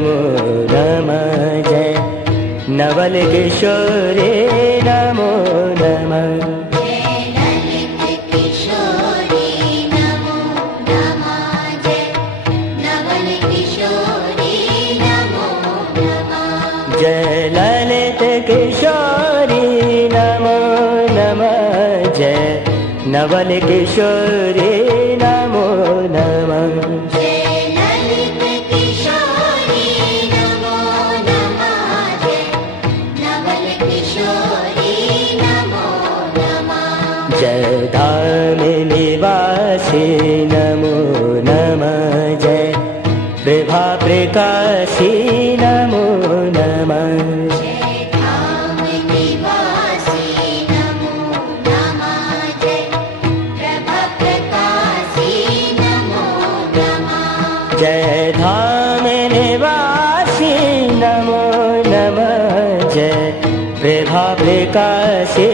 नमो नमः जय नवल किशोरी नमो नमः जय ललित किशोरी नमो नमः जय नवल किशोरी नमो नमः जय धाम निवासी नमो नमः जय प्रभा प्रकाशी नमो नमः जय धाम निवासी नमो नमः जय प्रभा प्रकाशी